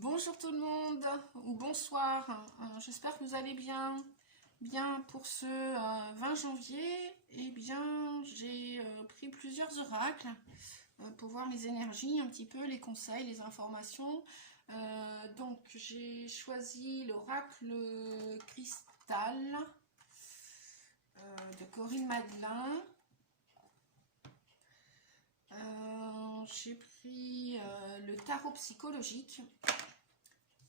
Bonjour tout le monde, ou bonsoir, j'espère que vous allez bien. Bien, pour ce 20 janvier, eh bien, j'ai pris plusieurs oracles pour voir les énergies, un petit peu, les conseils, les informations. Donc, j'ai choisi l'oracle cristal de Corinne Madelin. J'ai pris le tarot psychologique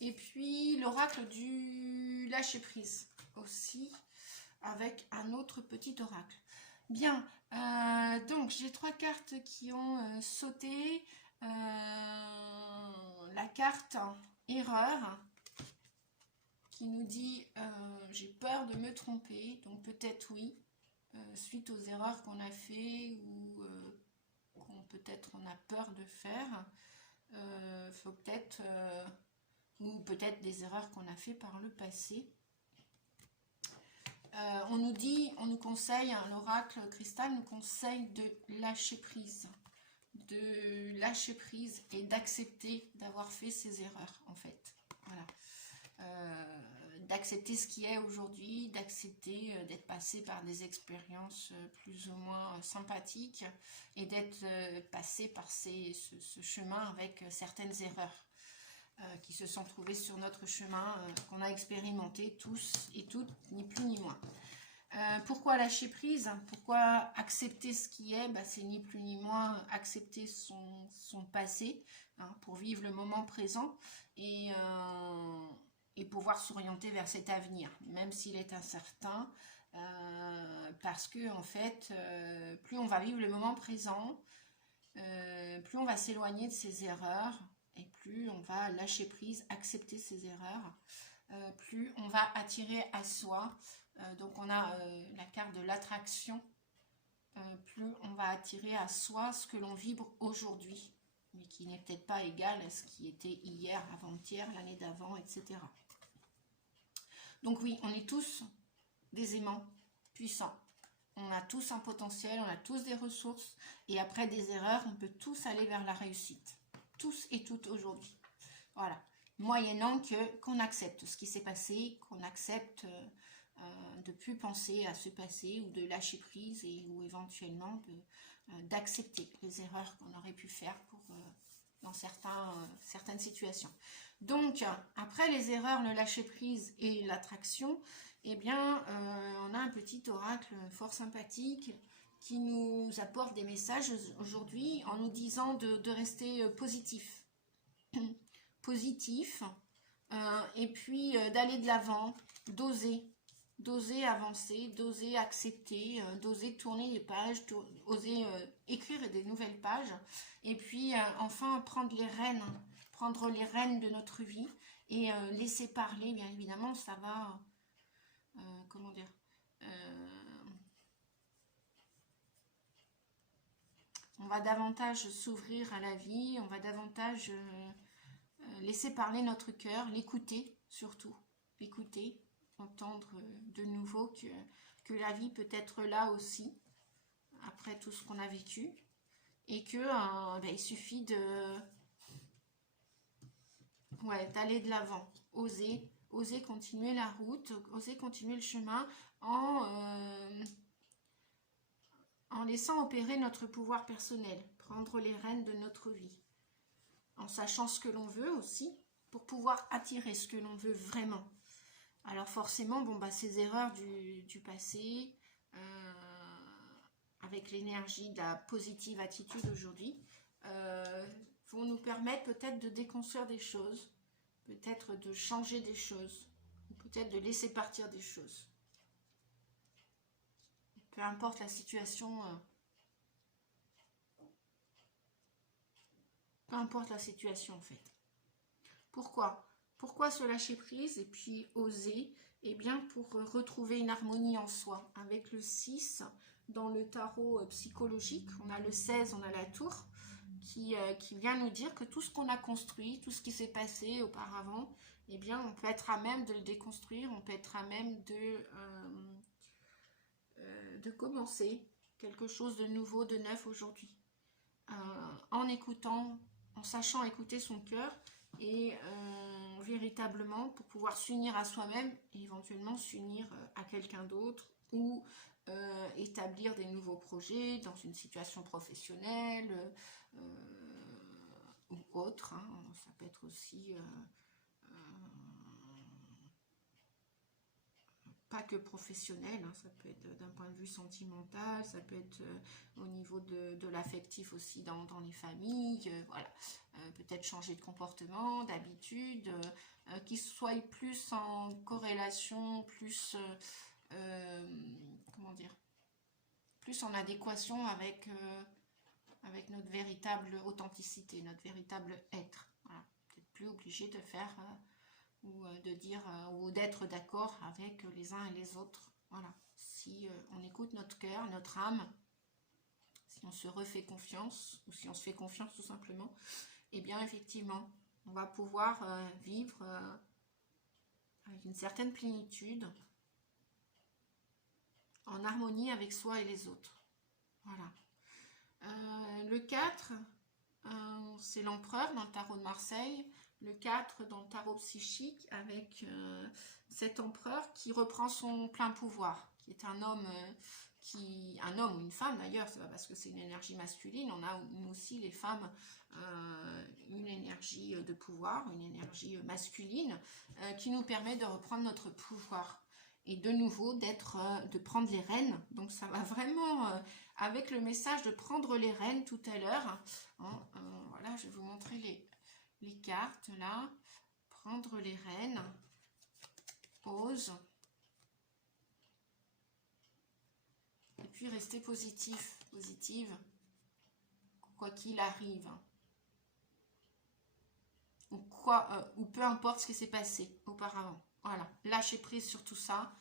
et puis l'oracle du lâcher prise aussi avec un autre petit oracle. Bien, donc j'ai trois cartes qui ont sauté. La carte erreur qui nous dit j'ai peur de me tromper, donc peut-être oui, suite aux erreurs qu'on a fait ou peut-être on a peur de faire, faut peut-être ou peut-être des erreurs qu'on a fait par le passé. On nous conseille, hein, l'oracle cristal nous conseille de lâcher prise et d'accepter d'avoir fait ces erreurs en fait. Voilà. D'accepter ce qui est aujourd'hui, d'accepter d'être passé par des expériences plus ou moins sympathiques et d'être passé par ce chemin avec certaines erreurs qui se sont trouvées sur notre chemin, qu'on a expérimenté tous et toutes, ni plus ni moins. Pourquoi lâcher prise? Pourquoi accepter ce qui est? C'est ni plus ni moins accepter son passé, hein, pour vivre le moment présent et pouvoir s'orienter vers cet avenir, même s'il est incertain, parce que en fait, plus on va vivre le moment présent, plus on va s'éloigner de ses erreurs et plus on va lâcher prise, accepter ses erreurs, plus on va attirer à soi. Donc on a la carte de l'attraction, plus on va attirer à soi ce que l'on vibre aujourd'hui, mais qui n'est peut-être pas égal à ce qui était hier, avant-hier, l'année d'avant, etc. Donc oui, on est tous des aimants puissants. On a tous un potentiel, on a tous des ressources, et après des erreurs, on peut tous aller vers la réussite. Tous et toutes aujourd'hui. Voilà. Moyennant qu'on accepte ce qui s'est passé, qu'on accepte de ne plus penser à ce passé ou de lâcher prise ou éventuellement d'accepter les erreurs qu'on aurait pu faire dans certaines situations. Donc, après les erreurs, le lâcher prise et l'attraction, eh bien, on a un petit oracle fort sympathique qui nous apporte des messages aujourd'hui en nous disant de rester positif. Positif, et puis d'aller de l'avant, d'oser avancer, d'oser accepter, d'oser tourner les pages, oser écrire des nouvelles pages, et puis enfin prendre les rênes de notre vie et laisser parler, bien évidemment, ça va, comment dire, on va davantage s'ouvrir à la vie, on va davantage laisser parler notre cœur, l'écouter surtout, l'écouter, entendre de nouveau que la vie peut être là aussi, après tout ce qu'on a vécu, et que il suffit d'aller de l'avant, oser continuer la route, oser continuer le chemin en laissant opérer notre pouvoir personnel, prendre les rênes de notre vie, en sachant ce que l'on veut aussi, pour pouvoir attirer ce que l'on veut vraiment. Alors forcément, ces erreurs du passé, avec l'énergie de la positive attitude aujourd'hui, vont nous permettre peut-être de déconstruire des choses, peut-être de changer des choses, ou peut-être de laisser partir des choses. Peu importe la situation, en fait. Pourquoi se lâcher prise et puis oser? Eh bien, pour retrouver une harmonie en soi. Avec le 6, dans le tarot psychologique, on a le 16, on a la tour, qui vient nous dire que tout ce qu'on a construit, tout ce qui s'est passé auparavant, eh bien, on peut être à même de le déconstruire, on peut être à même de commencer quelque chose de nouveau, de neuf aujourd'hui. En écoutant, en sachant écouter son cœur et véritablement pour pouvoir s'unir à soi-même et éventuellement s'unir à quelqu'un d'autre ou établir des nouveaux projets dans une situation professionnelle ou autre, hein. Ça peut être aussi pas que professionnel, hein, ça peut être d'un point de vue sentimental, ça peut être au niveau de l'affectif aussi dans les familles, voilà. Peut-être changer de comportement, d'habitude, qui soit plus en corrélation, plus, comment dire, plus en adéquation avec notre véritable authenticité, notre véritable être. Voilà. Peut-être plus obligé de faire ou de dire ou d'être d'accord avec les uns et les autres. Voilà. Si on écoute notre cœur, notre âme, si on se refait confiance ou si on se fait confiance tout simplement, eh bien effectivement, on va pouvoir vivre avec une certaine plénitude, en harmonie avec soi et les autres. Voilà. Le 4, c'est l'empereur dans le tarot de Marseille. Le 4 dans le tarot psychique avec cet empereur qui reprend son plein pouvoir, qui est un homme, un homme ou une femme d'ailleurs, c'est pas parce que c'est une énergie masculine, on a nous aussi les femmes une énergie de pouvoir, une énergie masculine qui nous permet de reprendre notre pouvoir et de nouveau de prendre les rênes. Donc ça va vraiment avec le message de prendre les rênes tout à l'heure. Hein, voilà, je vais vous montrer les cartes là. Prendre les rênes. Ose. Et puis rester positif, positive, quoi qu'il arrive. Ou peu importe ce qui s'est passé auparavant. Voilà, lâchez prise sur tout ça.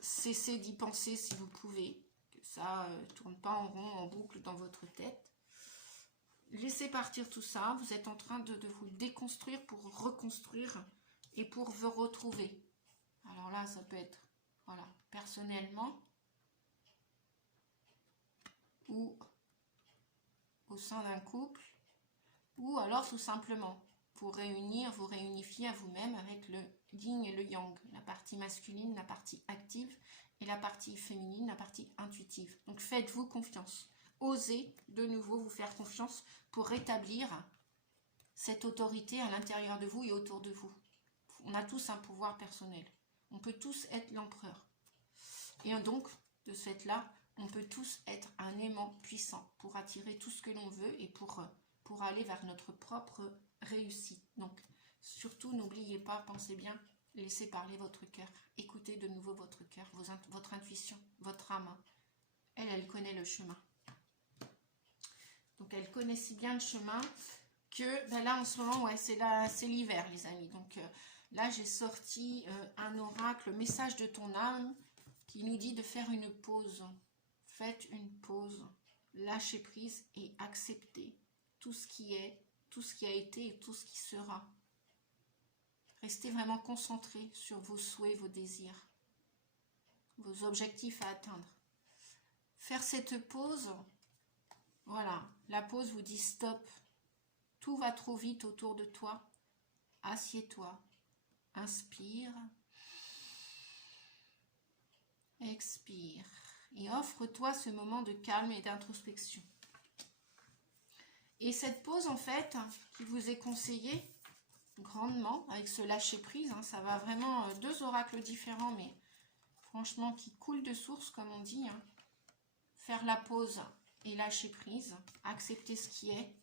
Cessez d'y penser si vous pouvez, que ça ne tourne pas en rond, en boucle dans votre tête. Laissez partir tout ça, vous êtes en train de vous déconstruire pour reconstruire et pour vous retrouver. Alors là, ça peut être voilà, personnellement ou au sein d'un couple, ou alors tout simplement pour vous réunifier à vous-même avec le yin et le yang, la partie masculine, la partie active, et la partie féminine, la partie intuitive. Donc faites-vous confiance. Osez de nouveau vous faire confiance pour rétablir cette autorité à l'intérieur de vous et autour de vous. On a tous un pouvoir personnel. On peut tous être l'empereur. Et donc, de ce fait-là, on peut tous être un aimant puissant pour attirer tout ce que l'on veut et pour aller vers notre propre réussite. Donc, surtout, n'oubliez pas, pensez bien, laissez parler votre cœur. Écoutez de nouveau votre cœur, votre intuition, votre âme. Elle connaît le chemin. Donc, elle connaît si bien le chemin que ben là, en ce moment, ouais, c'est l'hiver, les amis. Donc, là, j'ai sorti un oracle, message de ton âme, qui nous dit de faire une pause. Faites une pause, lâchez prise et acceptez tout ce qui est, tout ce qui a été et tout ce qui sera. Restez vraiment concentrés sur vos souhaits, vos désirs, vos objectifs à atteindre. Faire cette pause, voilà, la pause vous dit stop. Tout va trop vite autour de toi. Assieds-toi, inspire, expire et offre-toi ce moment de calme et d'introspection. Et cette pause, en fait, qui vous est conseillée grandement avec ce lâcher-prise, hein, ça va vraiment, deux oracles différents, mais franchement qui coulent de source, comme on dit. Hein. Faire la pause et lâcher prise, accepter ce qui est,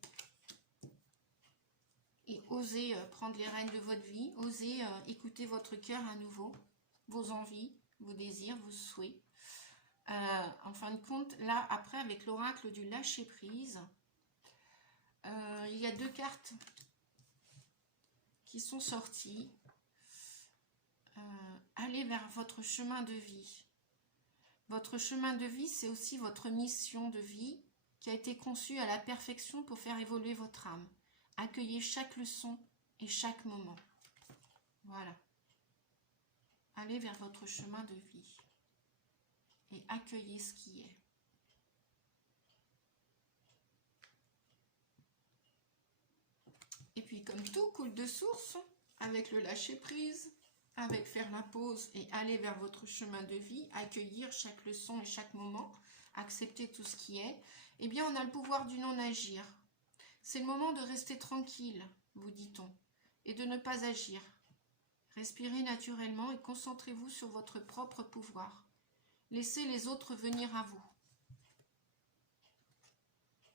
et oser prendre les rênes de votre vie, oser écouter votre cœur à nouveau, vos envies, vos désirs, vos souhaits. En fin de compte, là, après, avec l'oracle du lâcher-prise, il y a deux cartes qui sont sorties. Allez vers votre chemin de vie. Votre chemin de vie, c'est aussi votre mission de vie qui a été conçue à la perfection pour faire évoluer votre âme. Accueillez chaque leçon et chaque moment. Voilà. Allez vers votre chemin de vie et accueillez ce qui est. comme tout coule de source, avec le lâcher prise, avec faire la pause et aller vers votre chemin de vie, accueillir chaque leçon et chaque moment, accepter tout ce qui est, eh bien on a le pouvoir du non-agir. C'est le moment de rester tranquille, vous dit-on, et de ne pas agir. Respirez naturellement et concentrez-vous sur votre propre pouvoir. Laissez les autres venir à vous.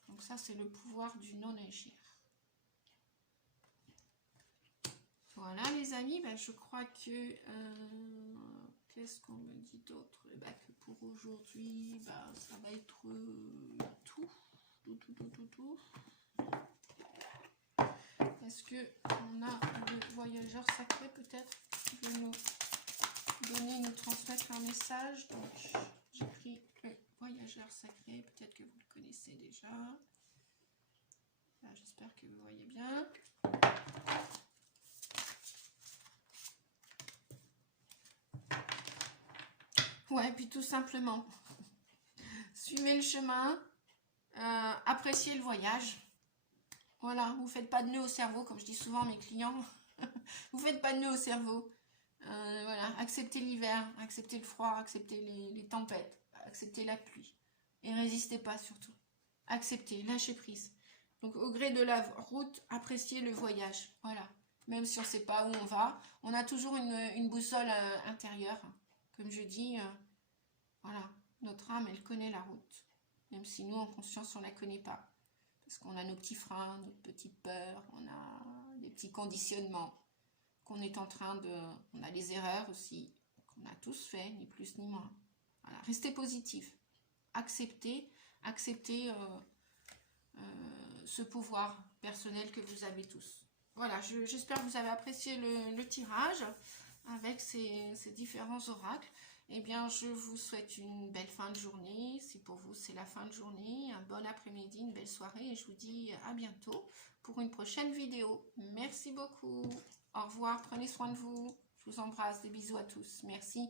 Donc ça, c'est le pouvoir du non-agir. Voilà les amis, ben, je crois que... qu'est-ce qu'on me dit d'autre? Ben, que pour aujourd'hui, ben, ça va être tout. Est-ce qu'on a le voyageur sacré peut-être qui veut nous donner, nous transmettre un message? Donc j'ai pris le voyageur sacré, peut-être que vous le connaissez déjà. J'espère que vous voyez bien. Ouais, puis tout simplement, suivez le chemin, appréciez le voyage. Voilà, vous ne faites pas de nœud au cerveau, comme je dis souvent à mes clients. Vous ne faites pas de nœud au cerveau. Voilà, acceptez l'hiver, acceptez le froid, acceptez les tempêtes, acceptez la pluie. Et résistez pas surtout. Acceptez, lâchez prise. Donc au gré de la route, appréciez le voyage. Voilà, même si on ne sait pas où on va, on a toujours une boussole intérieure. Comme je dis, voilà, notre âme, elle connaît la route. Même si nous, en conscience, on ne la connaît pas. Parce qu'on a nos petits freins, nos petites peurs, on a des petits conditionnements. Qu'on est en train de... On a les erreurs aussi, qu'on a tous fait, ni plus ni moins. Voilà, restez positif. Acceptez ce pouvoir personnel que vous avez tous. Voilà, j'espère que vous avez apprécié le tirage avec ces différents oracles. Eh bien, je vous souhaite une belle fin de journée. Si pour vous, c'est la fin de journée, un bon après-midi, une belle soirée. Et je vous dis à bientôt pour une prochaine vidéo. Merci beaucoup. Au revoir, prenez soin de vous. Je vous embrasse, des bisous à tous. Merci.